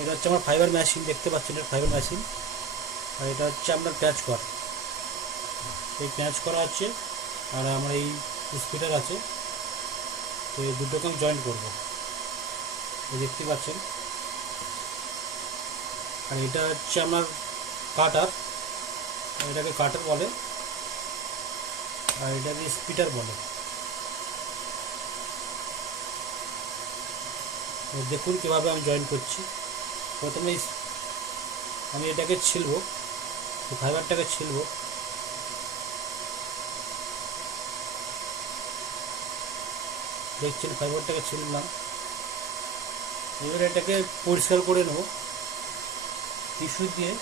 এটা হচ্ছে আমার ফাইবার মেশিন, দেখতে পাচ্ছেন এটা ফাইবার মেশিন। আর এটা হচ্ছে আপনার প্যাচ কর, এই প্যাচ করা আছে। আর আমার এই স্পিডার আছে, তো এই দুটোকে আমি জয়েন্ট করবো, এই দেখতে পাচ্ছেন। আর এটা হচ্ছে আমার কাটার, এটাকে কাটার বলে, আর এটাকে স্পিডার বলে। দেখুন কীভাবে আমি জয়েন করছি। প্রথমে আমি এটাকে ছিলবো, ফাইবারটাকে ছিলবো। দেখছেন ফাইবারটাকে ছিললাম। এবার এটাকে পরিষ্কার করে নেব টিস্যু দিয়ে।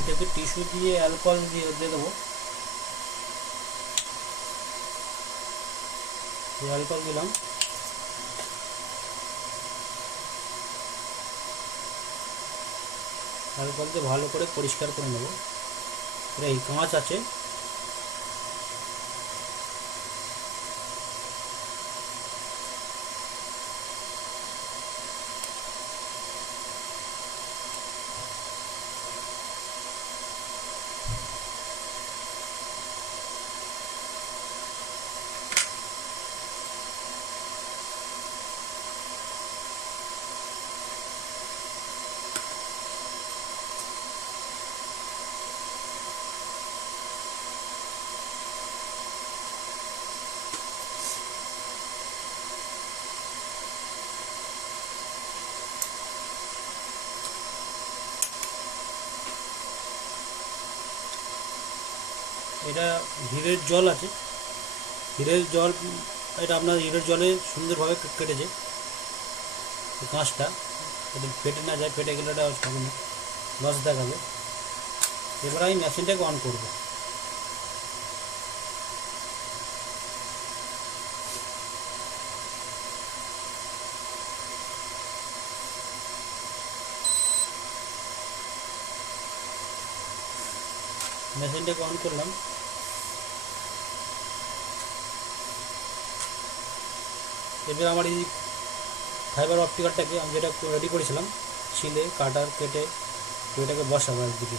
এটাকে টিস্যু দিয়ে অ্যালকোহল দিয়ে দেবো। অ্যালকোহল দিলাম। অ্যালকোহল দিয়ে ভালো করে পরিষ্কার করে নেব। এটা এই কাঁচ আছে, এটা হিরের জল আছে, হিরের জল। এটা আপনার হিরের জলে সুন্দরভাবে কেটেছে কাঁচটা, এটা ফেটে না যায়, ফেটে গেলে এটা হবে না, লস দেখাবে। এবার আমি মেশিনটাকে অন করব। মেশিনটাকে অন করলাম। এবার আমার এই ফাইবার অপটিকালটাকে আমি যেটা রেডি করেছিলাম ছিলে কাটার কেটে, ওইটাকে বসাবো একদিকে।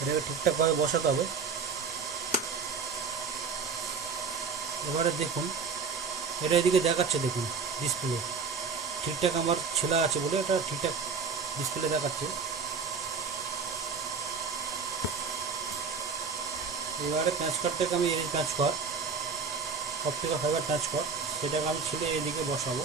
এটাকে ঠিকঠাকভাবে বসাতে হবে। এবারে দেখুন এটা এদিকে দেখাচ্ছে, দেখুন ডিসপ্লে ঠিকঠাক আমার ছেলা আছে বলে এটা ঠিকঠাক ডিসপ্লে দেখাচ্ছে। এবারে প্যাঁচ কাটটাকে আমি এই প্যাঁচ কর, অপটিক্যাল ফাইবার প্যাঁচ কর, সেটাকে আমি ছিলে এদিকে বসাবো।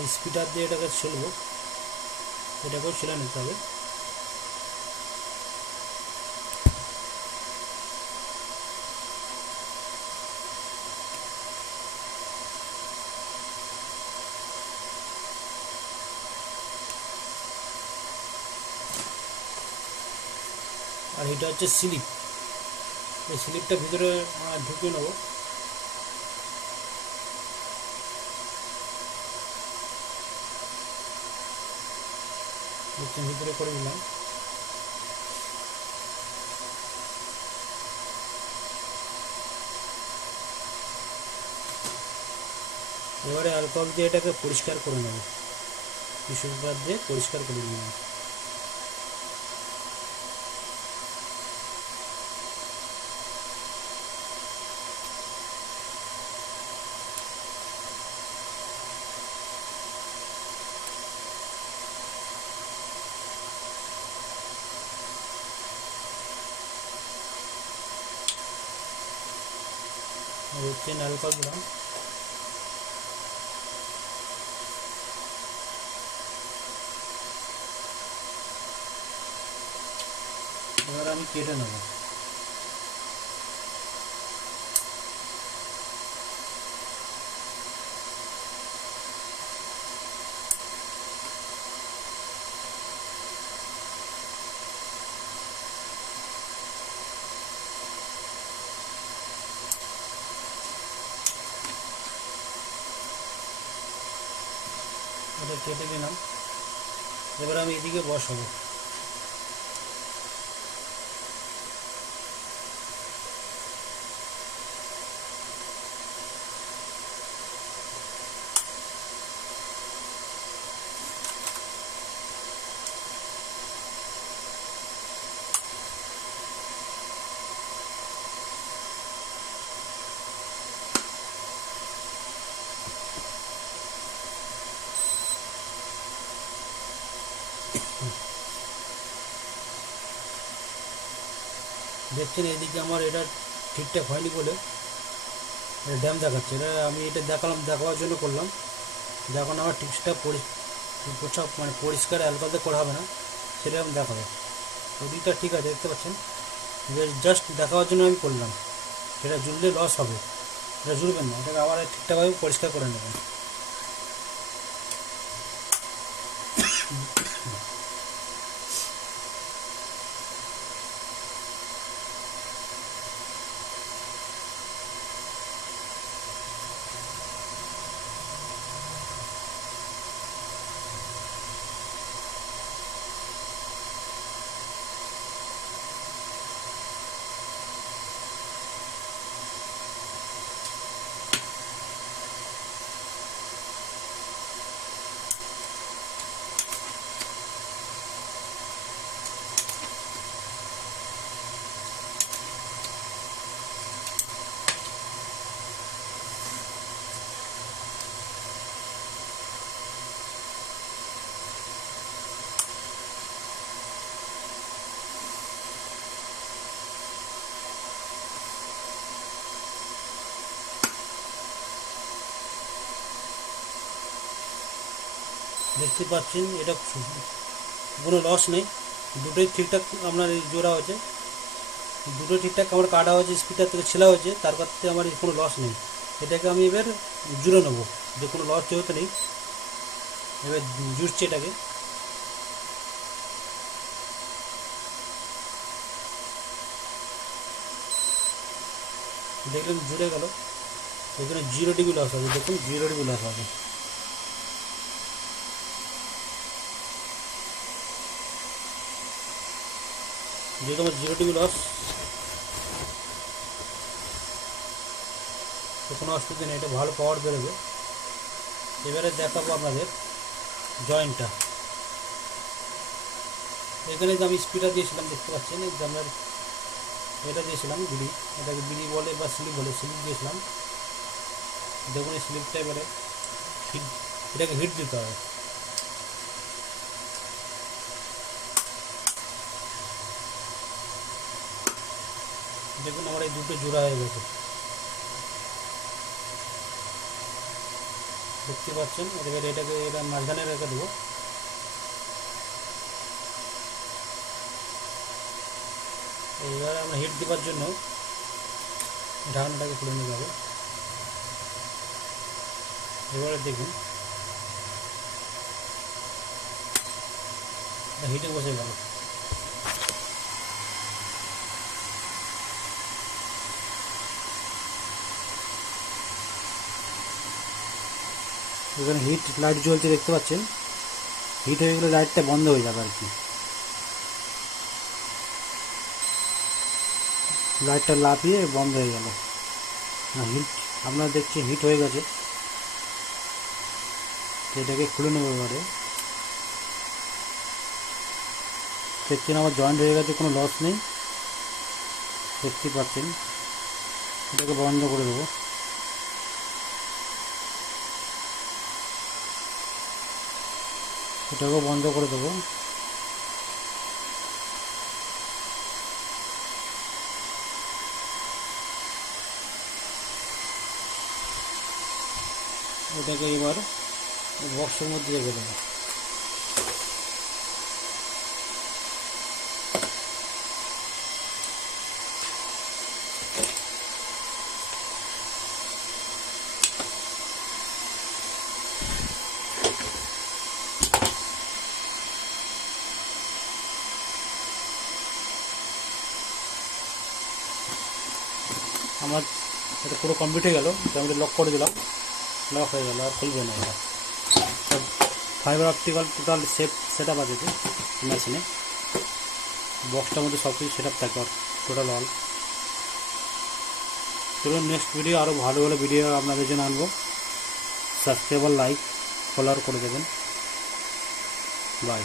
এই স্পিডার দিয়ে এটাকে ছিলবো, এটাকেও ছিলে নিতে হবে। আর এটা হচ্ছে স্লিপ, এই স্লিপটা ভিতরে ঢুকিয়ে নেবো। ভিতরে করে দিলাম। এবারে অ্যালকোহল দিয়ে এটাকে পরিষ্কার করে নেব, টিস্যু পেপার দিয়ে পরিষ্কার করে নিলাম। হচ্ছে অ্যালকোহল দিলাম। এবার আমি কেটে নেব। এটা কেটে নিলাম। এবার আমি এদিকে বসাবো। দেখছেন এদিকে আমার এটা ঠিকঠাক হয়নি বলে ড্যাম দেখাচ্ছে। এটা আমি এটা দেখাবার জন্য করলাম, যখন আমার টিপসটা মানে পরিষ্কার অ্যালকোহল করা হবে না সেরকম দেখাবে। ওদিকটা ঠিক আছে, দেখতে পাচ্ছেন, জাস্ট দেখাবার জন্য আমি করলাম। এটা জুড়লে লস হবে, এটা জুড়বেন না, এটাকে আবার ঠিকঠাকভাবে পরিষ্কার করে নেবেন। দেখতে পাচ্ছেন এটা কোনো লস নেই, দুটোই ঠিকঠাক আপনার জোড়া হয়েছে, দুটো ঠিকঠাক আমার কাটা হয়েছে, স্পিকার থেকে ছেলা হয়েছে, তার কাছে আমার কোনো লস নেই। এটাকে আমি এবার জুড়ে নেবো, যে কোনো লস যেহেতু নেই। এবার জুড়ছি এটাকে। দেখলেন জুড়ে গেল, এখানে 0 ডিবি লস হবে, দেখুন 0 ডিবি লস হবে। যেহেতু আমার 0 ডিবি লস, তো কোনো অসুবিধা নেই, এটা ভালো পাওয়ার বেরোবে। এবারে দেখাবো আপনাদের জয়েন্টটা। এখানে যে আমি স্পিডার দিয়েছিলাম, দেখতে পাচ্ছেন এই যে আপনার এটা দিয়েছিলাম বিড়ি, এটাকে বিড়ি বলে বা স্লিপ বলে, স্লিপ দিয়েছিলাম। দেখুন এই স্লিপটা এবারে এটাকে হিট দিতে হবে। দেখুন আমার এই দুটো জোড়া হয়ে গেছে, দেখতে পাচ্ছেন। এবারে এটাকে এটা মাঝখানে রেখে দেবো। এবার আমরা হিট দেওয়ার জন্য ঢাকনাটাকে খুলে নিতে হবে। এবারে দেখুন হিটে বসে গেল। এখানে হিট লাইট জ্বলছে, দেখতে পাচ্ছেন। হিট হয়ে গেলে লাইটটা বন্ধ হয়ে যাবে আর কি, লাইটটা লাফিয়ে বন্ধ হয়ে গেল। হিট আপনারা দেখছি হিট হয়ে গেছে, এটাকে খুলে নেবো। এবারে দেখছেন আমার জয়েন্ট হয়ে গেছে, কোনো লস নেই, দেখতে পাচ্ছেন। এটাকে বন্ধ করে দেবো। এটাকেও বন্ধ করে দেবো। এটাকে এবার বক্সের মধ্যে রেখে দেবো। আমার এটা পুরো কমপ্লিট হয়ে গেল, আমি লক করে দিলাম, লক হয়ে গেল, আর খুলবে না এটা। Fibre optical total set up আছে মেশিনে। বক্সটার মধ্যে সব কিছু সেট আপ থাকে টোটাল অল। চলুন নেক্সট ভিডিও আরও ভালো ভালো ভিডিও আপনাদের জন্য আনবো। সাবস্ক্রাইব আর লাইক ফলো করে দেবেন। বাই।